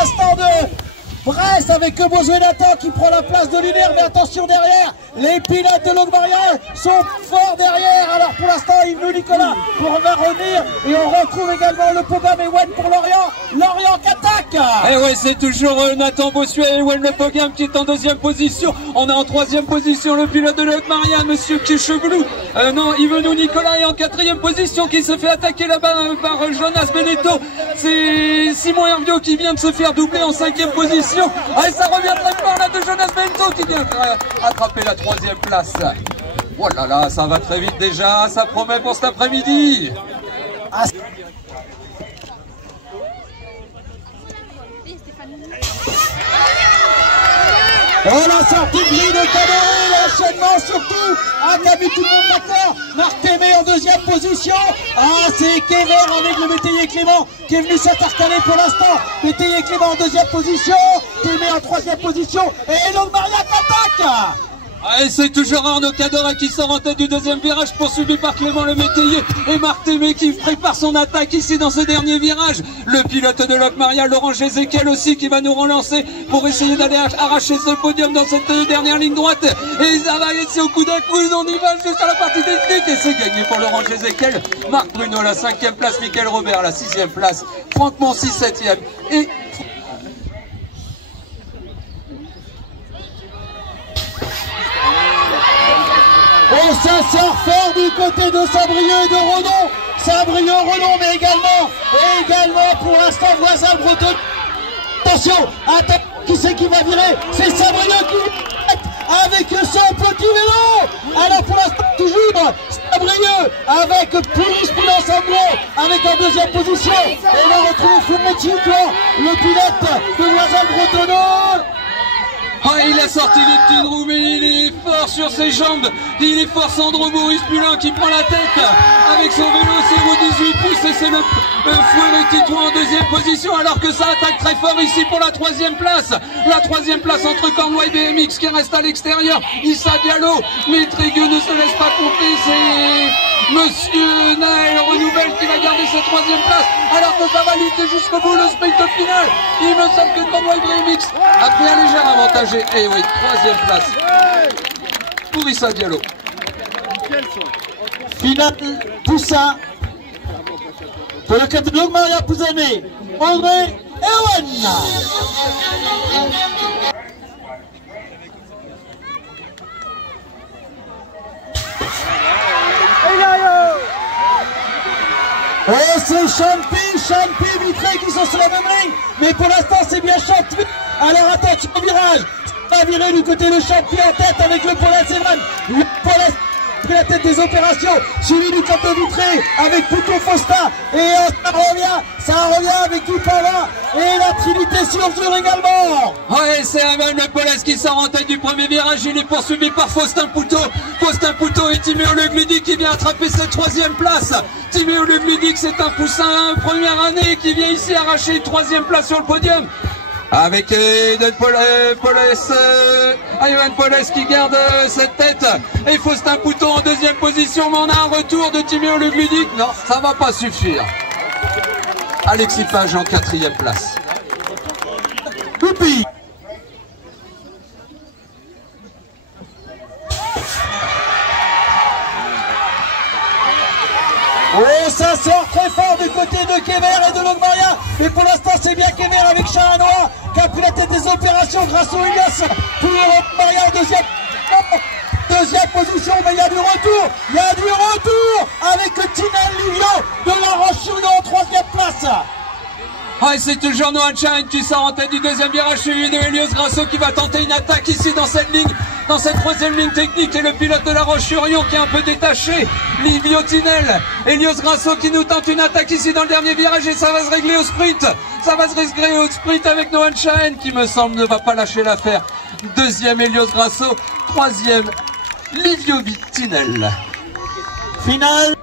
l'instant de Brest avec Bozoé-Nathan qui prend la place de Lunaire, mais attention derrière, les pilotes de Logmaria sont forts derrière. Alors pour l'instant Yves Nicolas va revenir et on retrouve également le Pogam et Wen pour Lorient. Lorient qui attaque. Et ouais, c'est toujours Nathan Bossuet et Wen le Pogam qui est en deuxième position. On a en troisième position le pilote de Logmaria, monsieur Kicheglou. Non, Yves Nicolas est en quatrième position qui se fait attaquer là-bas par Jonas Benetto. C'est Simon Herviot qui vient de se faire doubler en cinquième position. Ah, et ça revient très fort là de Jonas Benetto qui vient attraper la troisième place. Oh là là, ça va très vite déjà, ça promet pour cet après-midi. Oh la sortie de grille de Cadoré, l'enchaînement surtout, a mis tout le monde d'accord. Marc Témé en deuxième position. Ah, c'est Kéver avec le Métayer Clément qui est venu s'intercaler pour l'instant. Métayer Clément en deuxième position, Témé en troisième position et Logmaria qui attaque. Ah, et c'est toujours Arnaud Cadora qui sort en tête du deuxième virage, poursuivi par Clément Le Métayer et Marc Témé qui prépare son attaque ici dans ce dernier virage. Le pilote de Logmaria, Laurent Gézéquiel aussi, qui va nous relancer pour essayer d'aller arracher ce podium dans cette dernière ligne droite. Et ça va laisser au coup d'un coup, on y va jusqu'à la partie technique et c'est gagné pour Laurent Gézéquiel. Marc Bruno la 5e place, Michael Robert la 6e place, Franck Moncy 7e et Et ça sort fort du côté de Saint-Brieuc et de Redon. Saint-Brieuc-Redon, mais également pour l'instant Voisin Breton. Attention, qui c'est qui va virer? C'est Saint-Brieuc qui avec son petit vélo. Alors pour l'instant toujours Saint-Brieuc avec Pouris Poulan avec en deuxième position. Et on retrouve Foumetti, le pilote de Voisin Breton. Ah, il a sorti les petites roues, mais il est fort sur ses jambes. Il est fort, Sandro Maurice Pulin qui prend la tête avec son vélo, ses roues 18 pouces et c'est le Fouet Titouan en deuxième position alors que ça attaque très fort ici pour la troisième place. La troisième place entre Cornouailles et BMX qui reste à l'extérieur. Issa Diallo, mais Trégueux ne se laisse pas compter. C'est monsieur Naël Renouvelle qui va garder cette troisième place alors que ça va lutter jusqu'au bout le sprint final. Il me semble que Cornouailles BMX a pris un léger avantage. Et oui, troisième place pour Issa Diallo. Finale Poussin pour le cadre de Logmaria Pouzané, André Ewan. Oh, c'est Champi, Vitré qui sont sur la même ligne, mais pour l'instant c'est bien Champi. Alors attention au virage, ça va virer du côté de Champi en tête avec le Paul Seman. Le Paul pris la tête des opérations, suivi du cap de Vitré avec Poutou Fosta et ça revient avec Dupala et la Trinité sur également. Ouais, c'est Aman Le Polès qui sort en tête du premier virage, il est poursuivi par Faustin Poutot. Faustin Poutot et Timéo Le Gludic qui vient attraper cette troisième place. Timéo Le Gludic, c'est un poussin première année qui vient ici arracher une troisième place sur le podium. Avec Evan Polès qui garde cette tête et Faustin Poutot en deuxième position, mais on a un retour de Timéo Le Gludic. Non, ça va pas suffire. Alexis Page en quatrième place. Poupi. Oh, ça sort très fort du côté de Kéver et de Logmaria. Mais pour l'instant, c'est bien Kéver avec Charanoa qui a pris la tête des opérations grâce au Ilias pour Logmaria en deuxième position. Mais il y a du retour avec Tinal Livio de La Roche-sur-Yon en troisième place. Ah, et c'est toujours Noah Chain qui sort en tête du deuxième virage, suivi de Elios Grasso qui va tenter une attaque ici dans cette ligne, dans cette troisième ligne technique, et le pilote de La Roche-sur-Yon qui est un peu détaché, Livio Tinel. Elios Grasso qui nous tente une attaque ici dans le dernier virage et ça va se régler au sprint. Ça va se régler au sprint avec Noah Chain qui me semble ne va pas lâcher l'affaire. Deuxième Elios Grasso, troisième Livio Tinel. Finale.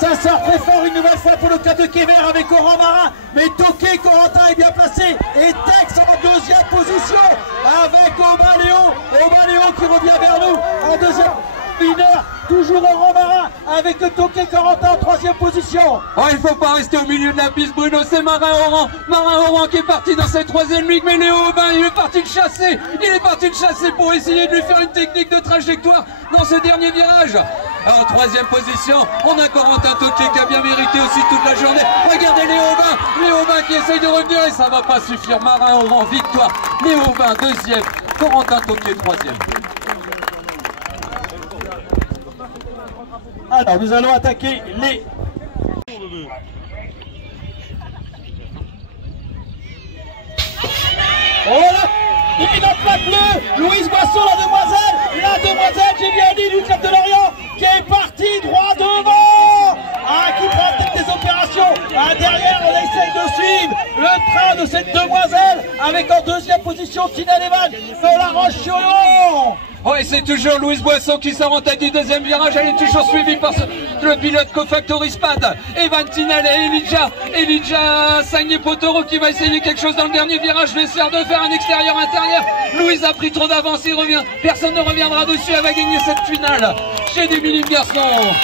Ça sort très fort une nouvelle fois pour le cas de Kéver avec Coran Marin, mais Toké Corentin est bien placé et Tex en deuxième position avec Omaléon qui revient vers nous en deuxième. Winner, toujours au rang marin, avec le Toqué Corentin en 3e position. Oh, il faut pas rester au milieu de la piste, Bruno, c'est Marin Oran qui est parti dans cette 3e ligue, mais Léo Aubin, il est parti le chasser, pour essayer de lui faire une technique de trajectoire dans ce dernier virage. En 3e position, on a Corentin Toqué qui a bien mérité aussi toute la journée. Regardez Léo Aubin qui essaye de revenir et ça va pas suffire. Marin Oran, victoire, Léo Aubin 2e, Corentin Toqué 3e. Alors nous allons attaquer les... Oh là, il n'a pas bleu, Louise Boisson, la demoiselle qui vient du club de Lorient, qui est partie droit devant, qui prend peut-être des opérations. Derrière, on essaye de suivre le train de cette demoiselle, avec en 2e position Tina Levan de La Roche-sur-Yon. Oh, et c'est toujours Louise Boisson qui sort en tête du 2e virage. Elle est toujours suivie par le pilote Cofactory Spad, Evan Tinel et Elijah Sagné-Potoro qui va essayer quelque chose dans le dernier virage. L'essai de faire un extérieur-intérieur. Louise a pris trop d'avance, il revient. Personne ne reviendra dessus, elle va gagner cette finale chez des milliers de garçons.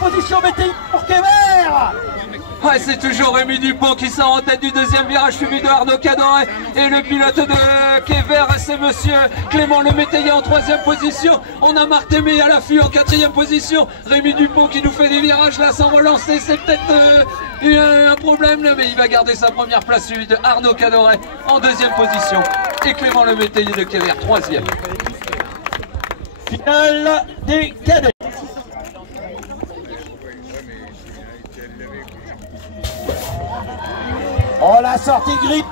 Position météo pour Kévert. Ouais, c'est toujours Rémi Dupont qui sort en tête du 2e virage, suivi de Arnaud Cadoret. Et le pilote de Kévert, c'est monsieur Clément Le Métayer en 3e position. On a Marc Témé à l'affût en 4e position. Rémi Dupont qui nous fait des virages là sans relancer. C'est peut-être un problème là, mais il va garder sa première place, suivi de Arnaud Cadoret en 2e position. Et Clément Le Métayer de Kévert, 3e. Finale des cadets. Oh, la sortie gris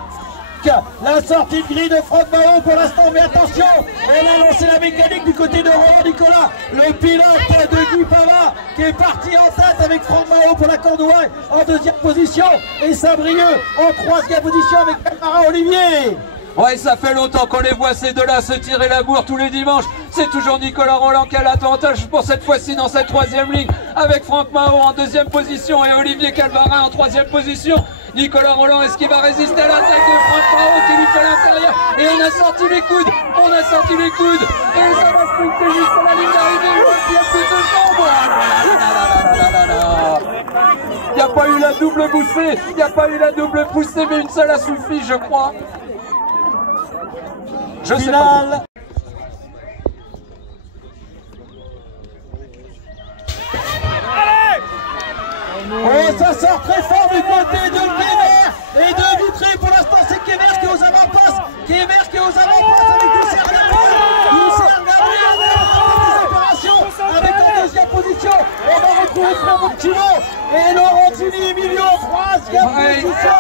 de Franck Mahon pour l'instant, mais attention, elle a lancé la mécanique du côté de Roland Nicolas, le pilote de Guy Pava qui est parti en tête avec Franck Mahon pour la Cordouin en 2e position et Saint-Brieuc en 3e position avec Bernard Olivier. Ouais, ça fait longtemps qu'on les voit ces deux-là se tirer la bourre tous les dimanches. C'est toujours Nicolas Roland qui a l'avantage pour cette fois-ci dans cette 3e ligne avec Franck Mahon en 2e position et Olivier Calvarin en 3e position. Nicolas Roland, est-ce qu'il va résister à l'attaque de Franck Mahon qui lui fait l'intérieur? Et on a sorti les coudes, et ça va sprinter jusqu'à la ligne d'arrivée. Il y a plus de jambes. Il n'y a pas eu la double poussée, mais une seule a suffi, je crois. Je sais pas. Oh, ça sort très fort du côté de Kévert et de Vitré. Pour l'instant, c'est Kévert qui est aux avant-postes. Avec Lucien Gabriel des opérations avec en 2e position. On va retrouver Franck Thilo et Laurentini Emilio en 3e position.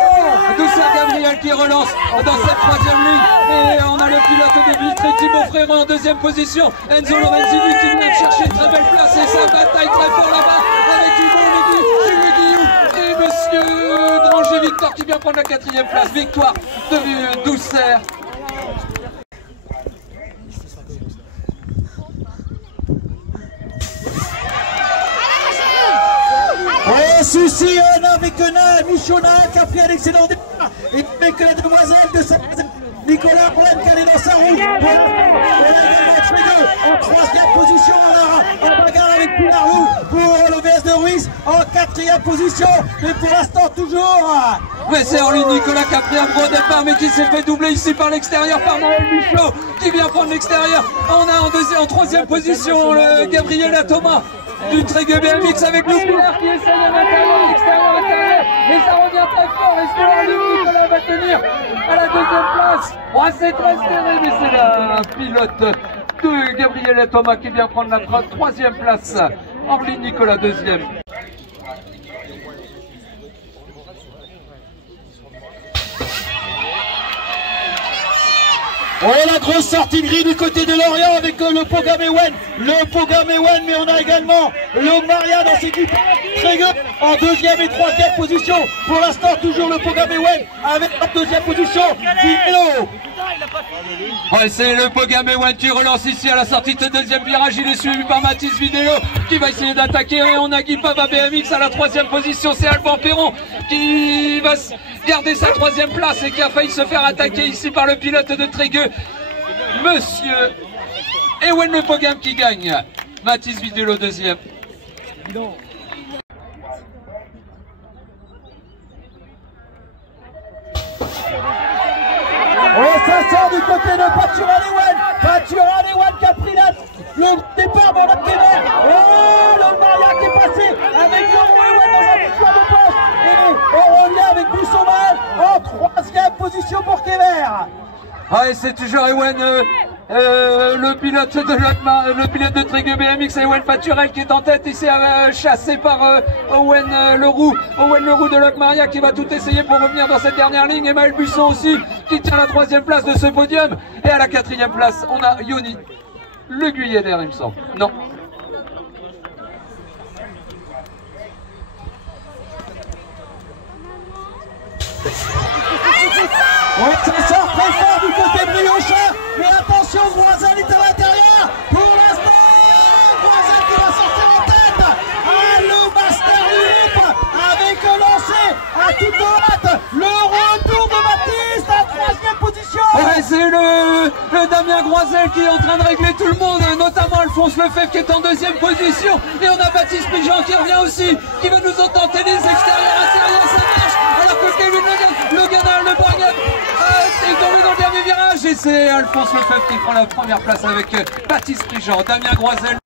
Lucien Gabriel qui relance dans cette 3e ligne. Et on a le pilote de Vitré, Thibaut Fréron en 2e position. Enzo Lorenzini qui vient de chercher une très belle place et ça bataille très fort là-bas avec Thibaut et monsieur Granger Victor qui vient prendre la 4e place. Victoire de Doucet. Oh, souci avec Michona qui a pris un excellent départ et avec la demoiselle de sa Nicolas Brenne qui allait dans sa roue. En 3e position, on a un bagarre avec Pilarou pour l'OVS de Ruiz en 4e position. Mais pour l'instant, toujours. Mais c'est en ligne Nicolas qui a pris un gros départ mais qui s'est fait doubler ici par l'extérieur par Noël Michaud qui vient prendre l'extérieur. On a en 3e position le Gabriel Thomas du Trégueux BMX avec le Pilar qui essaie de l'intérieur, l'extérieur, et ça revient très fort. Est-ce que Nicolas va tenir à la 2e place? Oh, c'est très serré, mais c'est la pilote de Gabriel Thomas qui vient prendre la 3e place. Orline Nicolas 2e. Oh, la grosse sortie de grille du côté de Lorient avec le Pogam Ewen le Pogam Ewen, mais on a également Logmaria dans cette équipe Trégueux en deuxième et troisième position. Pour l'instant, toujours le Pogam Ewen avec en deuxième position Vidéo. Ouais, c'est le Pogam Ewen qui relance ici à la sortie de ce deuxième virage. Il est suivi par Mathis Vidéo qui va essayer d'attaquer. Et on a Guy Pava BMX à la troisième position. C'est Alban Perron qui va garder sa troisième place et qui a failli se faire attaquer ici par le pilote de Trégueux, Monsieur Ewen le Pogam qui gagne. Mathis Vidéo deuxième. Et ça sort du côté de Paturan Ewen. Paturan Ewen qui a pris le départ dans notre Kéver. Oh, le Maria qui est passé avec Laurent Ewen dans un choix de poche. Et on revient avec Boussomal en troisième position pour Kéver. Ah, et c'est toujours Ewen, le pilote de Trégueux BMX, Ewen Paturel qui est en tête ici, chassé par Owen Leroux de Logmaria qui va tout essayer pour revenir dans cette dernière ligne. Et Maël Buisson aussi qui tient la troisième place de ce podium. Et à la quatrième place, on a Yoni, le Guyéner, il me semble. Non. Oui, ça sort très fort du côté Briochin, mais attention, Groisel est à l'intérieur. Pour l'instant, Groisel qui va sortir en tête. Ah, le Master Unip avec un lancer à toute hâte. Le retour de Baptiste à troisième position. Ouais, c'est le Damien Groisel qui est en train de régler tout le monde, notamment Alphonse Lefebvre qui est en deuxième position. Et on a Baptiste Pigeon qui revient aussi, qui va nous ententer les extérieurs intérieurs, ça marche. Alors que Kevin Le Borgnat est tombé dans le dernier virage et c'est Alphonse Lefebvre qui prend la première place avec Baptiste Pigeon. Damien Groisel